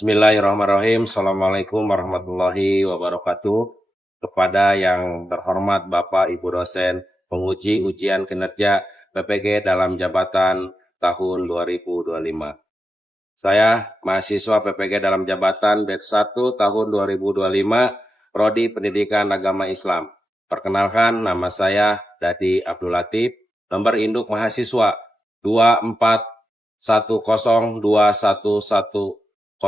Bismillahirrahmanirrahim. Assalamualaikum warahmatullahi wabarakatuh. Kepada yang terhormat Bapak Ibu dosen penguji ujian kinerja PPG dalam jabatan tahun 2025. Saya mahasiswa PPG dalam jabatan batch 1 tahun 2025, Prodi Pendidikan Agama Islam. Perkenalkan, nama saya Dadi Abdul Latif, nomor induk mahasiswa 2410211031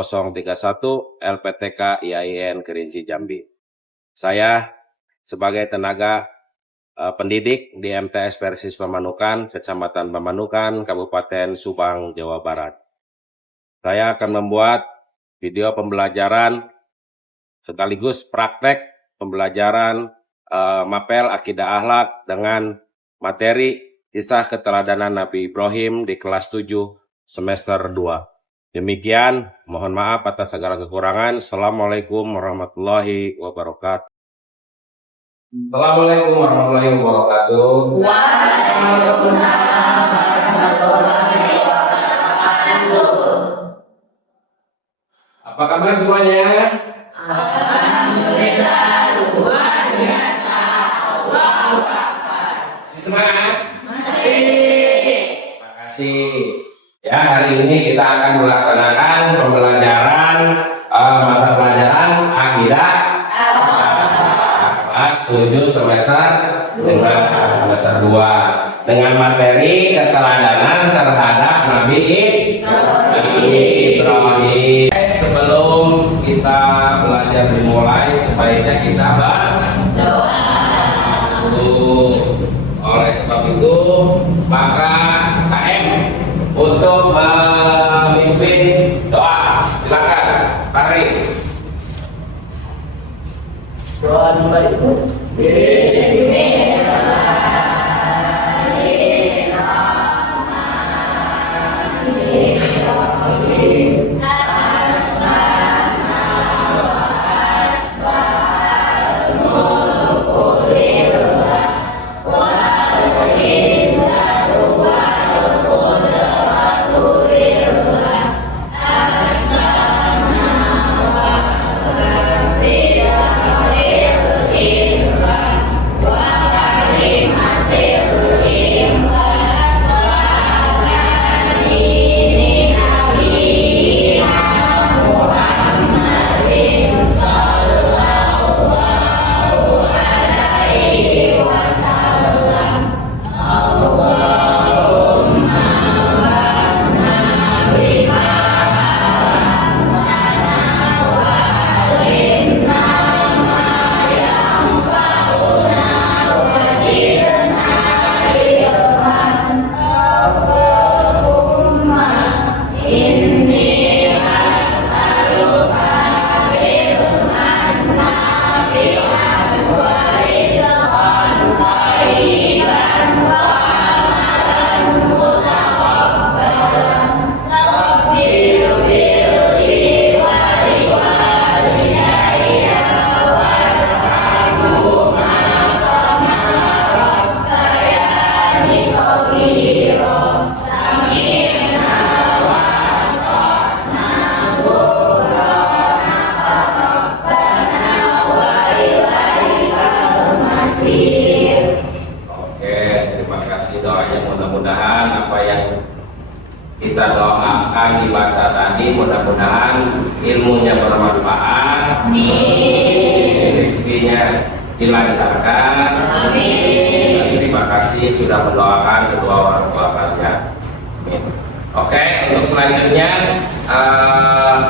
LPTK IAIN Kerinci Jambi. Saya sebagai tenaga pendidik di MTS Persis Pamanukan, Kecamatan Pamanukan, Kabupaten Subang, Jawa Barat. Saya akan membuat video pembelajaran sekaligus praktek pembelajaran mapel akidah akhlak dengan materi kisah keteladanan Nabi Ibrahim di kelas 7 semester 2. Demikian, mohon maaf atas segala kekurangan. Assalamualaikum warahmatullahi wabarakatuh. Assalamualaikum warahmatullahi wabarakatuh. Waalaikumsalam warahmatullahi wabarakatuh. Apa kabar semuanya? Alhamdulillah, luar biasa. Allahu Akbar. Masih semangat? Masih. Terima kasih. Ya, hari ini kita akan melaksanakan pembelajaran mata pelajaran akidah kelas 7 semester 2 dengan materi keteladanan terhadap Nabi Ibrahim. Sebelum kita belajar dimulai, sebaiknya kita berdoa. Oleh sebab itu, maka KM untuk memimpin doa. Silakan, Pak. Doa nomor itu. Mudah-mudahan apa yang kita doakan dibaca tadi, mudah-mudahan ilmunya bermanfaat, rezekinya dilancarkan. Terima kasih sudah mendoakan kedua orang tua kalian. Oke, untuk selanjutnya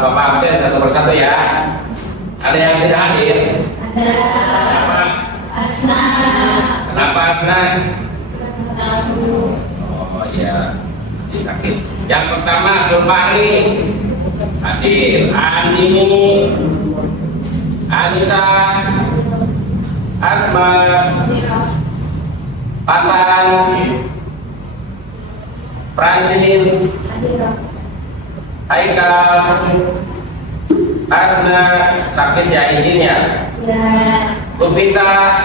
Bapak absen satu persatu ya. Ada yang tidak hadir? Siapa? Kenapa Asnan? Oh iya, yang pertama Nurfahri hadir, Andini, Anissa, Asma, Patan, Pransin, Haikal, Asna, sakit ya izinnya, Lupita,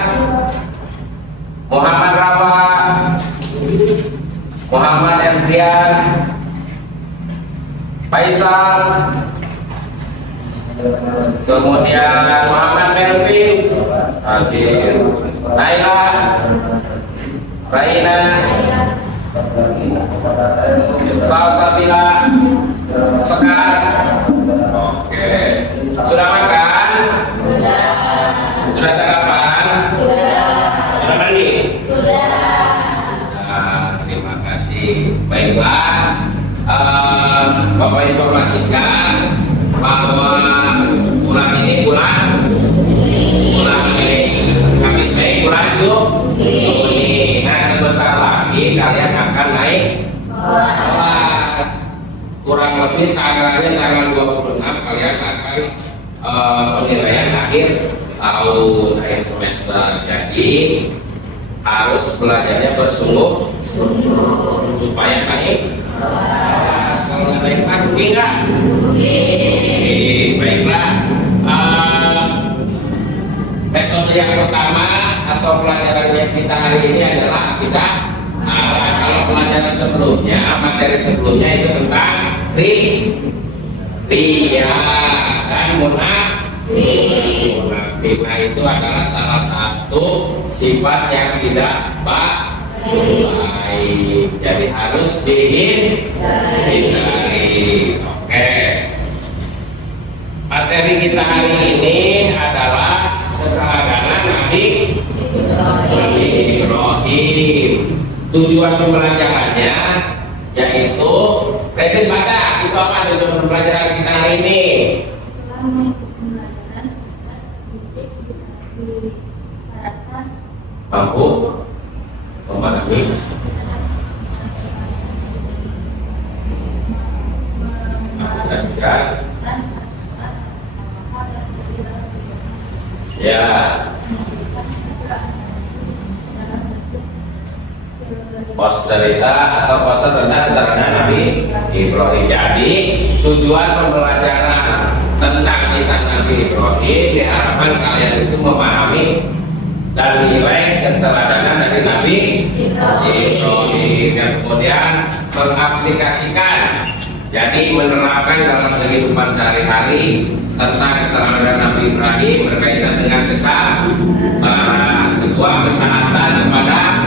Muhammad Rafa, Muhammad Endrian, Faisal, Kemudian Muhammad Melvin hadir. Naila, Raina, Salsabila, Sekar. Oke. Sudah makan? Sudah sarapan? Sudah mandi? Nah, terima kasih. Baiklah, Bapak informasikan bahwa bulan ini bulan Kamis Mei bulan Juni. Nah, sebentar lagi kalian akan naik kelas. Kurang lebih tanggal 26 kalian akan penilaian akhir tahun, akhir semester. Jadi harus belajarnya bersungguh-sungguh supaya naik kelas. Kalau nggak naik kelas rugi nggak? Baiklah, metode yang pertama atau pelajaran yang kita hari ini adalah akidah. Kalau pelajaran sebelumnya, materi sebelumnya itu tentang riya dan munafik. Nah, itu adalah salah satu sifat yang tidak baik, jadi harus dihindari. Oke, materi kita hari ini adalah keteladanan Nabi Ibrahim. Tujuan pembelajarannya yaitu Resin baca, itu apa tujuan pembelajaran kita hari ini? Mampu memahami sudah ya. Posterita atau poster tentang keterangan Nabi Ibrahim. Jadi tujuan pembelajaran tentang kisah Nabi Ibrahim diharapkan kalian itu memahami dan nilai keteladanan dari Nabi Ibrahim dan kemudian mengaplikasikan, jadi menerapkan dalam kehidupan sehari-hari tentang keteladanan Nabi Ibrahim berkaitan dengan kesabaran, kedua ketaatan kepada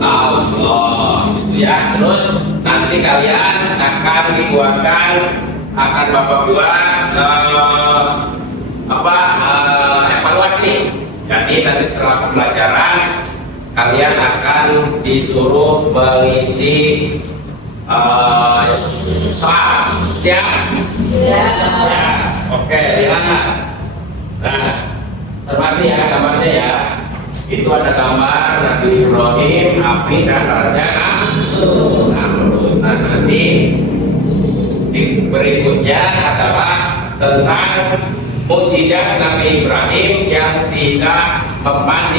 Allah, gitu ya. Terus nanti kalian akan dibuatkan, akan Bapak buat evaluasi. Jadi nanti setelah pembelajaran kalian akan disuruh mengisi soal. Siap? Ya. Oke, lihat. Nah, cermati ya gambarnya ya. Itu ada gambar Nabi Ibrahim, api dan Raja Namrud. Nah, nanti berikutnya adalah tentang mukjizat Nabi Ibrahim yang tidak mempan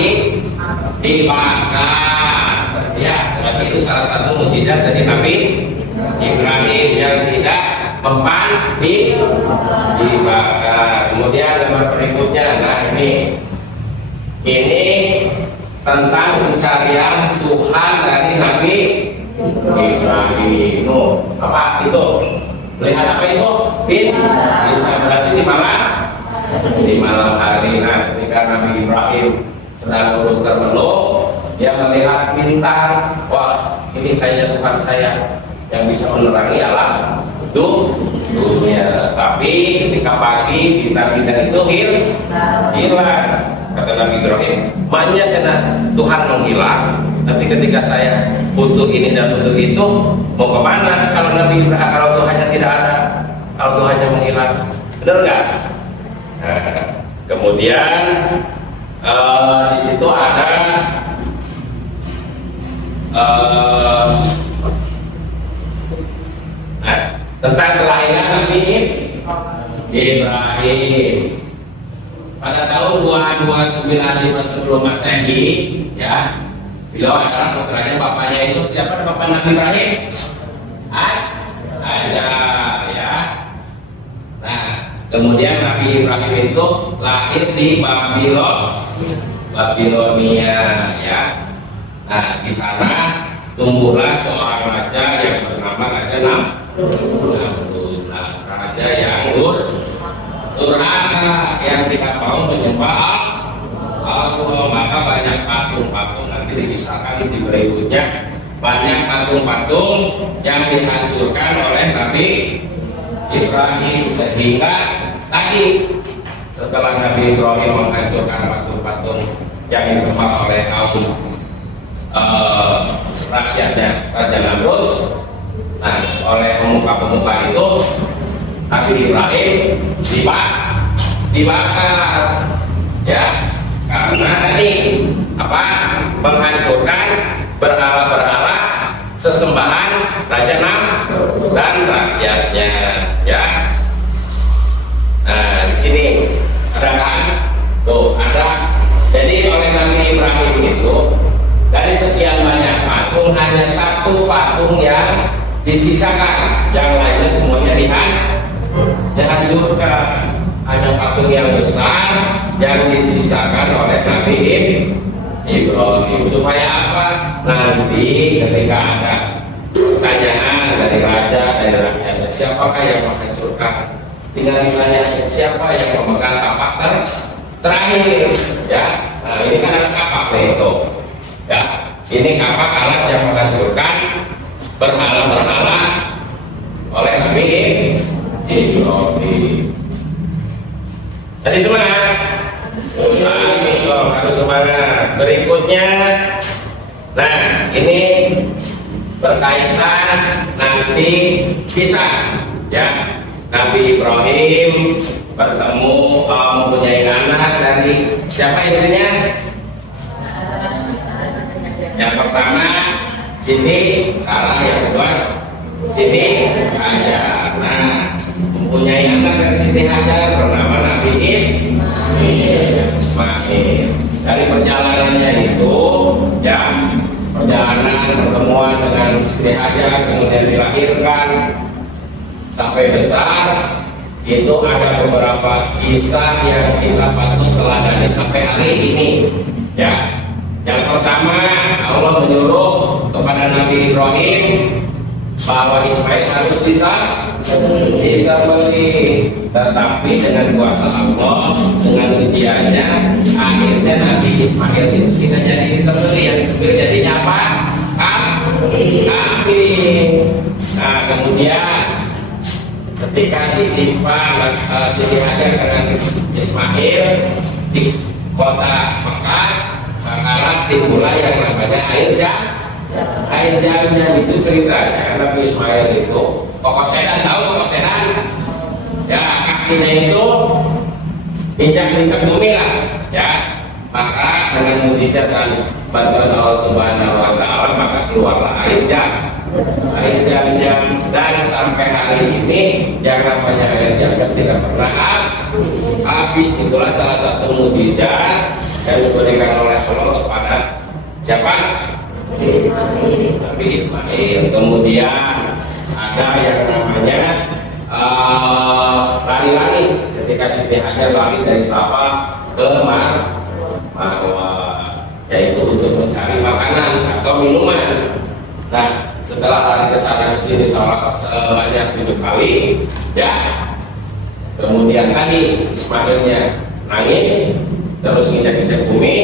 dibakar. Ya, berarti itu salah satu mukjizat dari Nabi Ibrahim yang tidak mempan dibakar. Kemudian gambar berikutnya, nah ini tentang pencarian Tuhan dari Nabi Ibrahim. Apa itu? Lihat apa itu? Bintang. Berarti di malam hari. Nah, ketika Nabi Ibrahim sedang duduk termenung, dia melihat bintang. Wah, ini kayaknya Tuhan saya yang bisa menerangi alam dunia. Tapi ketika pagi bintang-bintang itu hilang. Kata Nabi Ibrahim, banyak cina Tuhan menghilang. Tapi ketika saya butuh ini dan butuh itu, mau kemana? Kalau Nabi Ibrahim, kalau Tuhannya tidak ada, kalau Tuhannya menghilang, benar nggak? Nah, kemudian di situ ada tentang kelahiran Nabi Ibrahim. Pada tahun 2295 sebelum Masehi, ya, beliau adalah putranya, bapaknya itu siapa? Bapak Nabi Ibrahim? Azar, ya. Nah, kemudian Nabi Ibrahim itu lahir di Babilonia, ya. Nah, di sana tumbuhlah seorang raja yang bernama Raja Namrud. Nah, raja yang durhaka, yang tidak mau menyembah Allah, maka banyak patung-patung. Nanti dikisahkan di berikutnya, banyak patung-patung yang dihancurkan oleh Nabi Ibrahim, sehingga tadi setelah Nabi Ibrahim menghancurkan patung-patung yang disembah oleh kaum rakyatnya Raja Namrud, nah oleh pemuka-pemuka itu Nabi Ibrahim dibakar, ya, karena tadi apa, menghancurkan berhala-berhala sesembahan Raja Namrud dan rakyatnya, ya. Nah di sini ada kan, tuh ada. Jadi oleh Nabi Ibrahim itu dari sekian banyak patung hanya satu patung yang disisakan, yang lainnya semuanya dihancurkan. Hanya patung yang besar yang disisakan oleh Nabi Ibrahim. Supaya apa? Nanti ketika ada pertanyaan dari raja, dari rakyatnya, siapakah yang menghancurkan, tinggal ditanya siapa yang memegang kapak terakhir, ya. Nah ini kan ada kapak itu, ya. Ini kapak alat yang menghancurkan berhala-berhala oleh Nabi Ibrahim. Jadi semangat, harus semangat. Berikutnya, nah ini berkaitan nanti kisah, ya. Nabi Ibrahim bertemu mempunyai anak dari siapa istrinya? Yang pertama Siti Sarah, yang kedua Siti Hajar. Nah, mempunyai anak dari Siti Hajar bernama Nabi Ismail. Dari perjalanannya itu, ya, perjalanan pertemuan dengan Siti Hajar, kemudian dilahirkan sampai besar, itu ada beberapa kisah yang kita patut teladani sampai hari ini, ya. Yang pertama, Allah menyuruh kepada Nabi Ibrahim bahwa Ismail harus disembelih, tetapi dengan kuasa Allah, dengan ujiannya, akhirnya Nabi Ismail itu tidak jadi disembelih. Yang disembelih jadinya apa? Kambing. Nah kemudian ketika disimpan Siti Hajar dengan Ismail di kota Mekah, maka dimulai yang namanya air jamnya. Itu ceritanya Nabi Ismail itu Koko Sedan, tahu Koko Sedan? Ya, kakinya itu injak-injak bumi lah, ya. Maka dengan mujizat dan bantuan Allah Subhanahu wa Ta'ala, maka keluarlah air jamnya. Dan sampai hari ini yang namanya air jam tidak pernah habis. Itulah salah satu mujizat yang diberikan oleh Allah kepada siapa? Nabi Ismail. Kemudian ada yang namanya lari-lari ketika Siti Hajar lari dari Safa ke Marwa, yaitu untuk mencari makanan atau minuman. Nah setelah lari ke sana ke sini sebanyak 7 kali, ya. Kemudian tadi Ismailnya nangis, terus nginjak-injak bumi,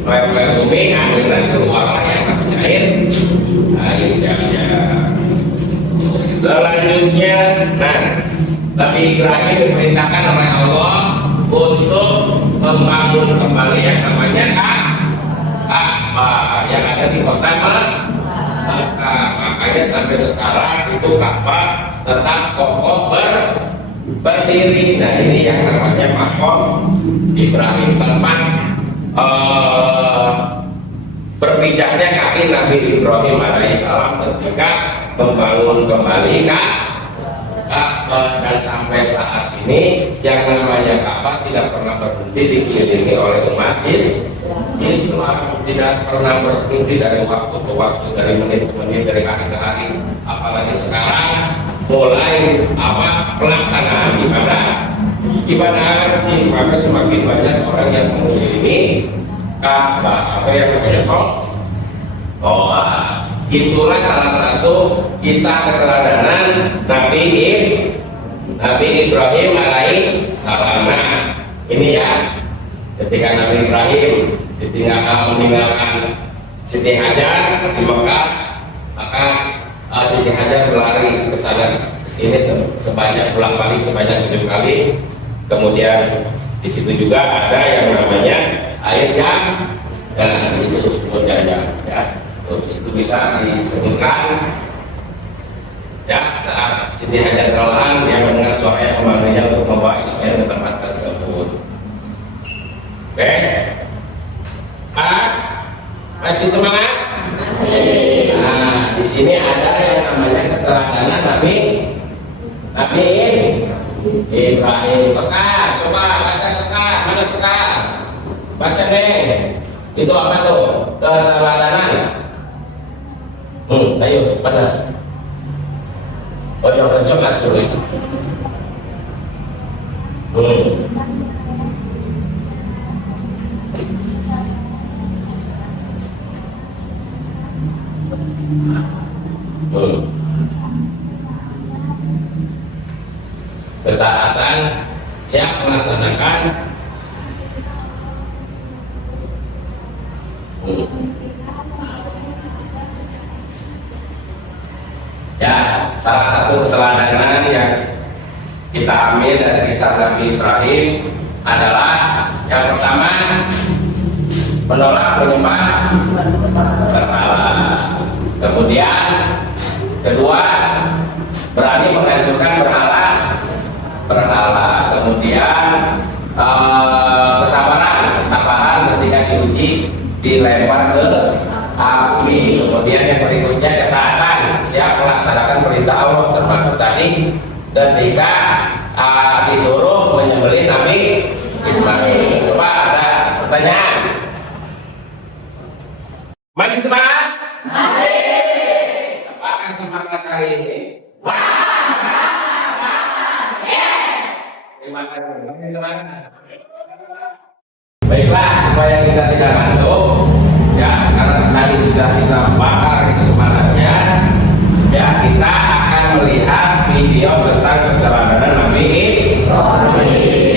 melempar bumi, akhirnya keluarlah yang namanya air jamnya. Selanjutnya, nah Nabi Ibrahim diperintahkan oleh Allah untuk membangun kembali yang namanya Ka'bah yang ada di kota Mekah. Makanya sampai sekarang itu Ka'bah tetap kokoh berdiri. Nah ini yang namanya Maqam Ibrahim, tempat berpijaknya kaki Nabi Ibrahim alaihissalam ketika membangun kembali Ka'bah. Dan sampai saat ini yang namanya Ka'bah tidak pernah berhenti dikelilingi oleh umat Islam, tidak pernah berhenti dari waktu ke waktu, dari menit ke menit, dari hari ke hari. Apalagi sekarang mulai pelaksanaan ibadah haji, maka semakin banyak orang yang mengelilingi Ka'bah. Apa yang namanya Itulah salah satu kisah keteladanan Nabi Nabi Ibrahim alaihi salam. Nah, ini ya, ketika Nabi Ibrahim meninggalkan Siti Hajar di Mekah, maka Siti Hajar berlari ke sana ke sini sebanyak pulang balik sebanyak 7 kali. Kemudian di situ juga ada yang namanya air jam dan itu kemudian ya. Itu bisa disebutkan ya saat Siti Hajar kelelahan dia mendengar suara yang memanggilnya untuk membawa Ismail ke tempat tersebut. Oke, masih semangat? Masih. Nah, di sini ada yang namanya keteladanan Nabi Ibrahim. Sekar, coba baca sekar, mana sekar? Baca deh. Itu apa tuh? Keteladanan. Ayo, mana? Oh, yang kencang dulu itu. Ketaatan siap melaksanakan ya, salah satu keteladanan yang kita ambil dari kisah Nabi Ibrahim adalah yang pertama menolak menyembah berhala. Kemudian kedua berani menghancurkan berhala. Kemudian kesabaran, ketabahan ketika diuji dilempar ke api. Kemudian yang berikutnya ketaatan, siap melaksanakan perintah Allah, termasuk tadi ketika disuruh menyembelih Nabi Ismail. Coba ada pertanyaan? Masih semangat? Masih. Apakah semangat hari ini? Terima kasih. Baiklah, supaya kita tidak ngantuk, ya, karena tadi sudah kita bakar itu semangatnya, ya, kita akan melihat video tentang keteladanan Nabi Ibrahim.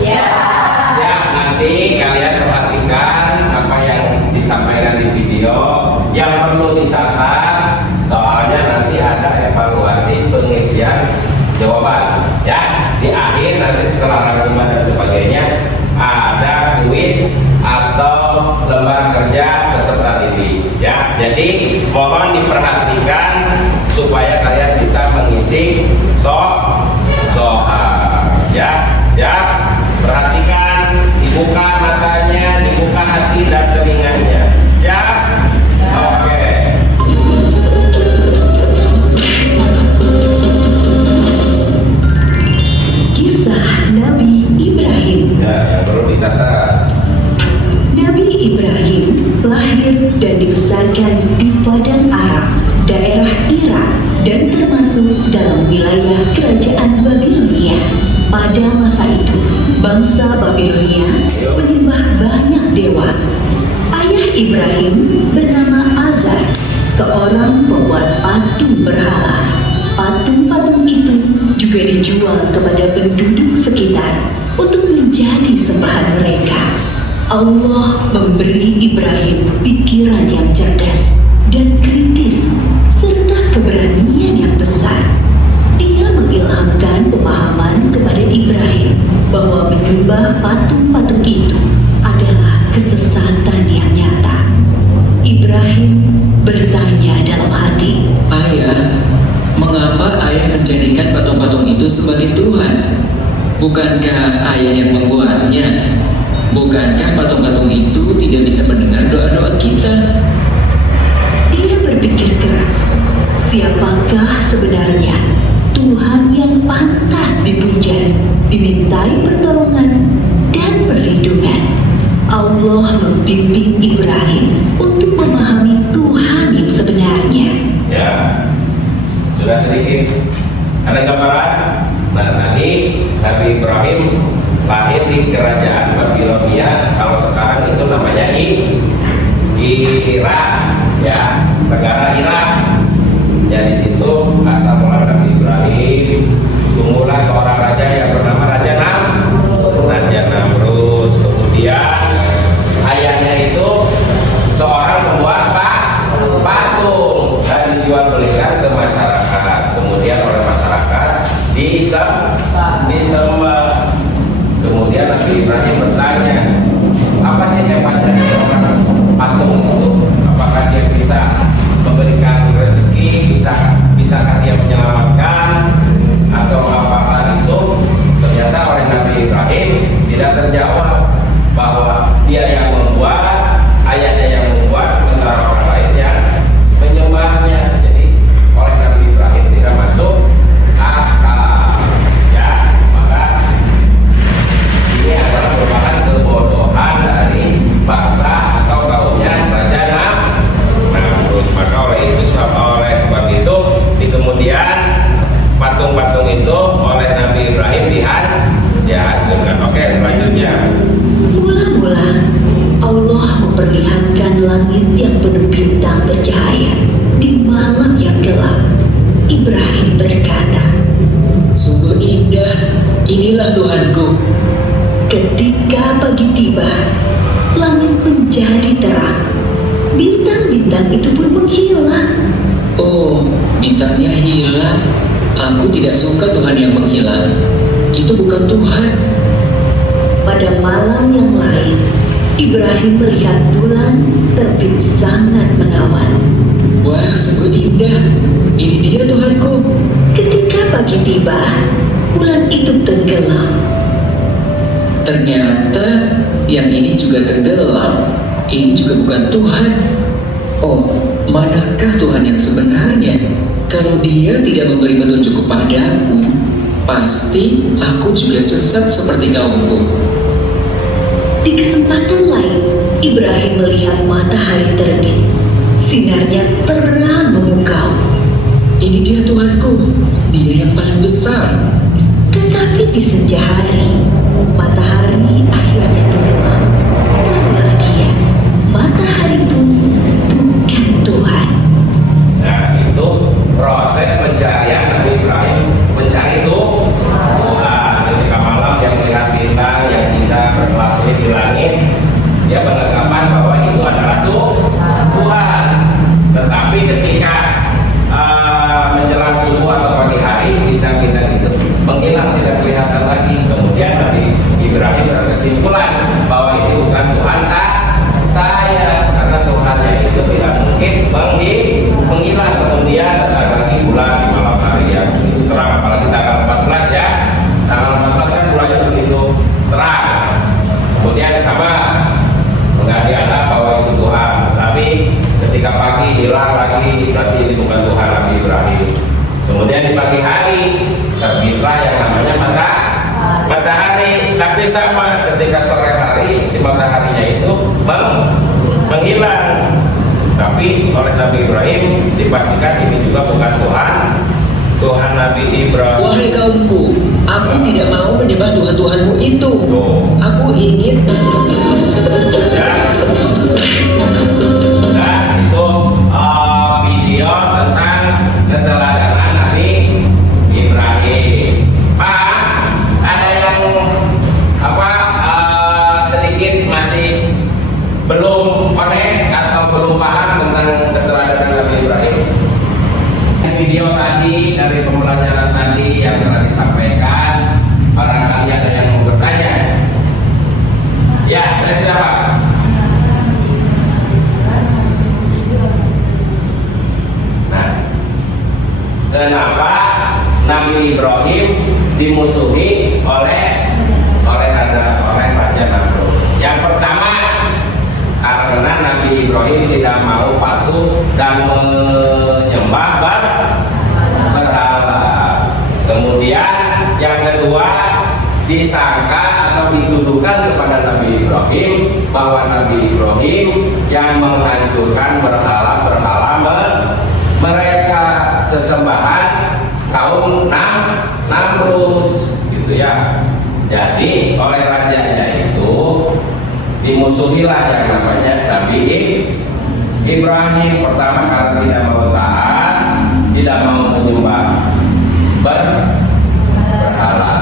Siap. Nanti kalian perhatikan apa yang disampaikan di video, yang perlu dicatat, soalnya nanti ada evaluasi pengisian jawaban, ya. Di akhir nanti setelah rangkuman dan sebagainya ada kuis atau lembar kerja peserta didik, ya. Jadi mohon diperhatikan supaya kalian bisa mengisi soal, ya. Siap? Perhatikan, dibuka matanya, dibuka hati dan telinganya. Siap? Oke. Nabi Ibrahim. Ya, perlu dicatat. Nabi Ibrahim lahir dan dibesarkan di Padang Arab, daerah Irak, dan termasuk dalam wilayah kerajaan Babilonia. Pada masa itu, bangsa Babilonia menyembah banyak dewa. Ayah Ibrahim bernama Azar, seorang pembuat patung berhala. Patung-patung itu juga dijual kepada penduduk sekitar untuk menjadi sembahan mereka. Allah memberi Ibrahim pikiran yang cerdas dan kritis serta keberanian yang besar. Dia mengilhamkan pemahaman kepada Ibrahim bahwa menyembah patung-patung itu adalah kesesatan yang nyata. Ibrahim bertanya dalam hati, "Ayah, mengapa ayah menjadikan patung-patung itu sebagai Tuhan? Bukankah ayah yang membuatnya? Bukankah patung-patung itu tidak bisa mendengar doa-doa kita?" Dia berpikir keras, siapakah sebenarnya Tuhan yang pantas dipuja, dimintai pertolongan dan perlindungan? Allah membimbing Ibrahim untuk memahami Tuhan yang sebenarnya. Ya, sudah sedikit ada gambaran. Nah, tadi Nabi Ibrahim lahir di kerajaan Babilonia. Kalau sekarang itu namanya Irak, ya, negara Irak. Ya, di situ asal mula Nabi Ibrahim tumbuhlah disembah. Kemudian Nabi Ibrahim bertanya, apa sih hebatnya seorang patung itu? Apakah dia bisa memberikan rezeki, bisakah dia menyelamatkan, atau apakah itu? Ternyata oleh Nabi Ibrahim tidak terjawab bahwa dia yang membuat, ayahnya yang membuat, sementara orang lain yang menyembahnya. Jadi oleh Nabi Ibrahim tidak masuk akal. Ya, maka ini adalah merupakan kebodohan dari bangsa atau kaumnya Raja Namrud. Maka oleh sebab itu di kemudian patung-patung itu oleh Nabi Ibrahim dihancurkan. Oke, selanjutnya. Mula-mula Allah memperlihatkan langit yang penuh bintang bercahaya di malam yang gelap. Ibrahim berkata, Sungguh indah, inilah Tuhanku. ketika pagi tiba, langit menjadi terang. Bintang-bintang itu pun menghilang. Oh, bintangnya hilang. Aku tidak suka Tuhan yang menghilang. Itu bukan Tuhan. Pada malam yang lain, Ibrahim melihat bulan terbit sangat menawan. Wah, sungguh indah. Ini dia Tuhanku. Ketika pagi tiba, bulan itu tenggelam. Ternyata yang ini juga tenggelam. Ini juga bukan Tuhan. Oh, manakah Tuhan yang sebenarnya? Kalau dia tidak memberi petunjuk kepadaku, pasti aku juga sesat seperti kaumku. Di kesempatan lain, Ibrahim melihat matahari terbit. Sinarnya terang memukau. Ini dia Tuhanku, dia yang paling besar. Tetapi di senja hari, matahari akhirnya tenggelam. Tahulah dia, matahari pun bukan Tuhan. Nah, itu proses pencarian Nabi Ibrahim mencari Tuhan. Ketika malam dia melihat bintang yang indah berkelap-kelip di langit, dia beranggapan bahwa itu adalah Tuhan. Tetapi ketika menjelang subuh atau pagi hari, bintang-bintang itu menghilang, tidak kelihatan lagi. Kemudian Nabi Ibrahim berkesimpulan bahwa itu bukan Tuhan saya, karena Tuhannya itu tidak mungkin menghilang. Kemudian ada lagi bulan di malam hari yang begitu terang, apalagi tanggal 14 ya. Tanggal 14 kan bulannya begitu terang. Kemudian sama mengganti anak bahwa itu Tuhan, tapi ketika pagi hilang lagi, berarti ini bukan Tuhan Nabi Ibrahim. Kemudian di pagi hari terbitlah yang namanya matahari, tapi sama ketika sore hari si mataharinya itu menghilang. Tapi oleh Nabi Ibrahim dipastikan ini juga bukan Tuhan Nabi Ibrahim. Wahai kaumku, aku tidak mau menyembah Tuhan-Tuhanmu itu. Aku ingin Nah, itu video tentang keteladanan Nabi Ibrahim. Pak, ada yang sedikit masih belum connect atau belum paham tentang keteladanan Nabi Ibrahim? Video tadi dari pembelajaran tadi yang telah disampaikan, barangkali ada yang mau bertanya. Ya, dari siapa? Nah, kenapa Nabi Ibrahim dimusuhi oleh Raja Namrud? Yang pertama, karena Nabi Ibrahim tidak mau patuh dan menyembah berhala. Kemudian yang kedua, disangka atau dituduhkan kepada Nabi Ibrahim bahwa Nabi Ibrahim yang menghancurkan berhala-berhala mereka, sesembahan kaum Namrud, gitu ya. Jadi oleh rajanya itu dimusuhilah yang namanya Nabi Ibrahim. Pertama, karena tidak mau taat, tidak mau menyembah berhala.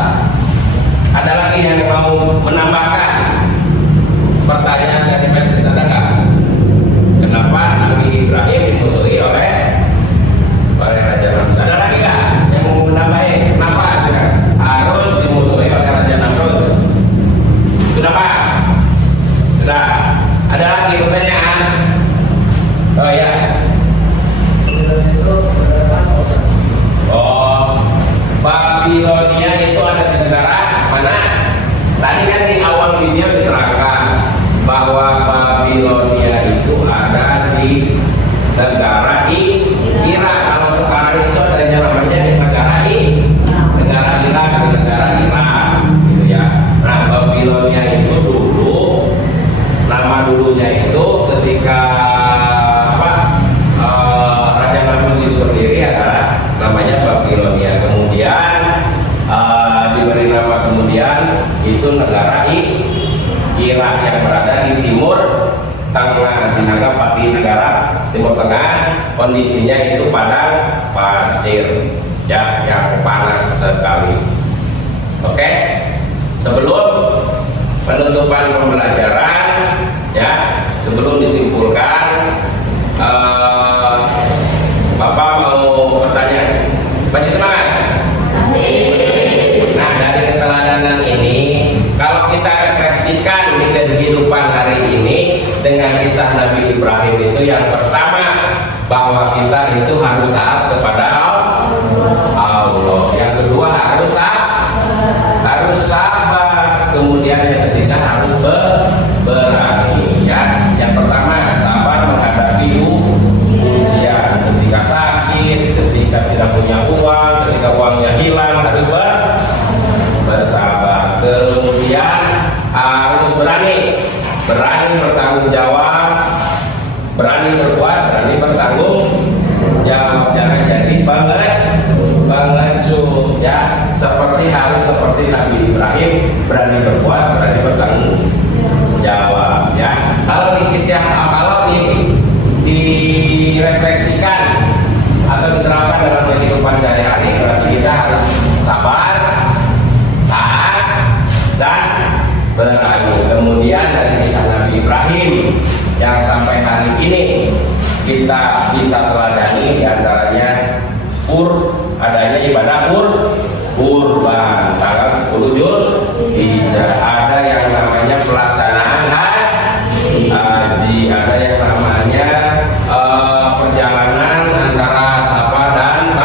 Ada lagi yang mau menambahkan pertanyaan dari Persis, ada nggak? Kenapa Nabi Ibrahim dimusuhi oleh Raja Namrud? Ada lagi nggak yang mau menambahkan? Kenapa? Silakan. Babilonia. Kemudian diberi nama kemudian itu negara Irak yang berada di timur tengah, dianggap di negara timur tengah. Kondisinya itu padang pasir, ya, yang panas sekali. Oke, sebelum penutupan pembelajaran, ya, sebelum disimpulkan, Bapak mau bertanya, masih semangat? Nah, dari keteladanan ini, kalau kita refleksikan di kehidupan hari ini dengan kisah Nabi Ibrahim itu, yang pertama bahwa kita itu harus taat kepada Allah. Yang kedua harus sabar. Kemudian yang ketiga harus berani. Ya, yang pertama sabar menghadapi ujian. Ketika sakit, ketika tidak punya uang, ketika uangnya hilang, harus bersabar. Kemudian harus berani bertanggung jawab, berani berbuat, berani bertanggung jawab. Jangan jadi pengecut, ya. Harus seperti Nabi Ibrahim, berani berbuat, berani bertanggung jawab, ya. Kalau direfleksikan atau diterapkan dalam kehidupan sehari-hari, berarti kita harus sabar, taat, dan berani. Kemudian dari kisah Nabi Ibrahim yang sampai hari ini kita bisa teladani, diantaranya adanya ibadah kurban tanggal 10 Zulhijjah. Ada yang namanya pelaksanaan haji, ada yang namanya perjalanan antara Safa dan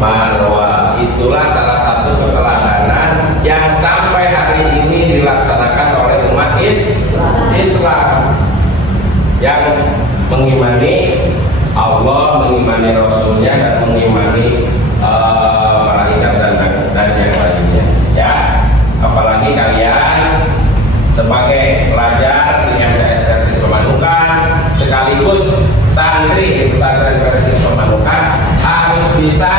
Marwah. Itulah salah satu keteladanan yang sampai hari ini dilaksanakan oleh umat Islam yang mengimani Allah, mengimani Rasulnya, dan mengimani malaikat dan yang lainnya, ya. Apalagi kalian sebagai pelajar di MTS Persis Pemanukan sekaligus santri di pesantren Persis Pemanukan harus bisa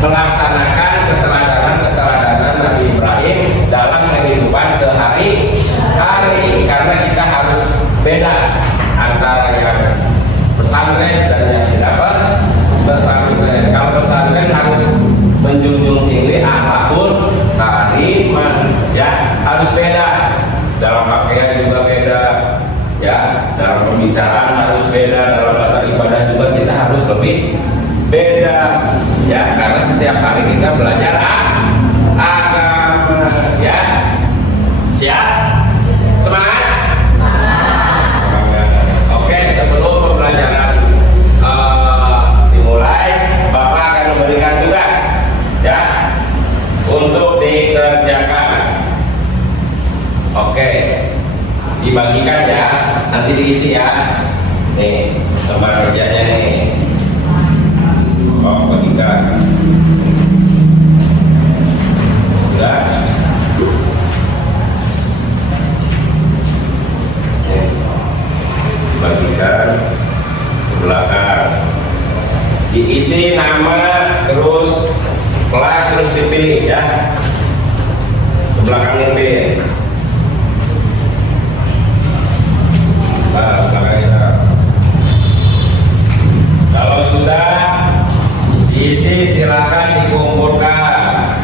melaksanakan keteladanan Nabi Ibrahim dalam kehidupan sehari-hari, karena kita harus beda antara yang pesantren dan yang tidak pesantren. Kalau pesantren harus menjunjung tinggi akhlakul karimah, ya, harus beda. Dalam pakaian juga beda, ya, dalam pembicaraan harus beda, dalam tata ibadah juga kita harus lebih beda, ya, karena setiap hari kita belajar agama, ya. Siap? Semangat? Oke, sebelum pembelajaran dimulai, Bapak akan memberikan tugas, ya, untuk dikerjakan. Oke, dibagikan ya, nanti diisi ya. Nih, lembar kerjanya nih. Oh, bagikan. Sudah. Nih, bagikan ke belakang. Diisi nama, terus kelas, terus dipilih, ya. Ke belakang ini. Nah, kalau sudah diisi, silakan dikumpulkan.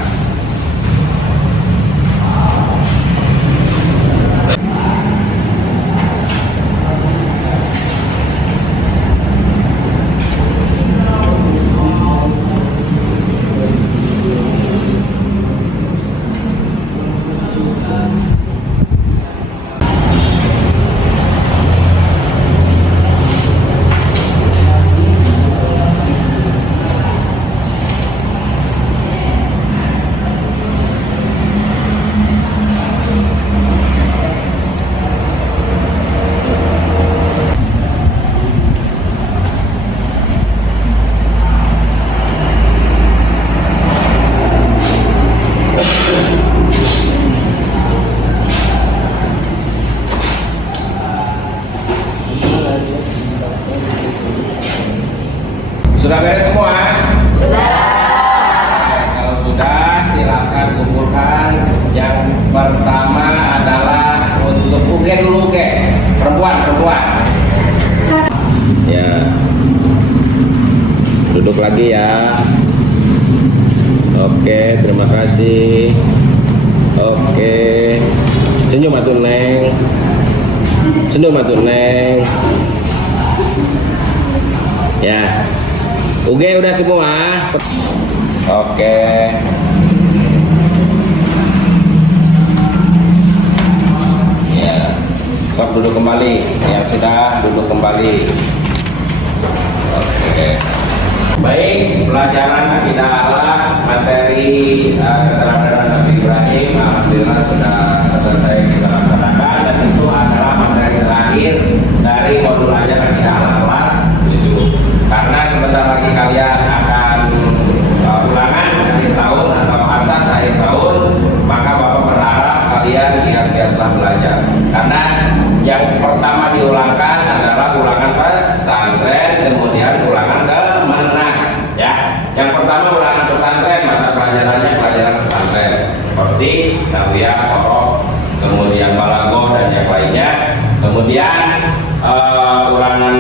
Oke, terima kasih. Oke. Senyum atuh Neng. Senyum atuh Neng. Ya. Oke, udah semua. Oke. Ya. Sok duduk kembali. Yang sudah duduk kembali. Oke. Baik, pelajaran akidah akhlak materi keterampilan Nabi Ibrahim alhamdulillah sudah selesai kita laksanakan, dan itu adalah materi terakhir dari modul ajar akidah akhlak kelas 7. Karena sebentar lagi kalian akan ulangan akhir tahun atau asas akhir tahun, maka Bapak berharap kalian giat-giatlah belajar. Karena yang pertama diulangkan adalah ulangan pesantren, kemudian ulangan kemenangan. Ya, yang pertama ulangan pesantren, mata pelajarannya pelajaran pesantren seperti tarbiyah, sorok, kemudian balaghah dan yang lainnya. Kemudian ulangan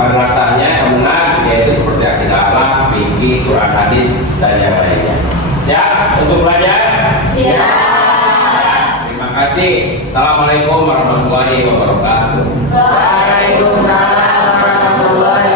madrasahnya kemenang, yaitu seperti akidah akhlak, fikih, Quran, hadis dan yang lainnya. Siap untuk belajar? Siap. Terima kasih. Assalamualaikum warahmatullahi wabarakatuh. Waalaikumsalam warahmatullahi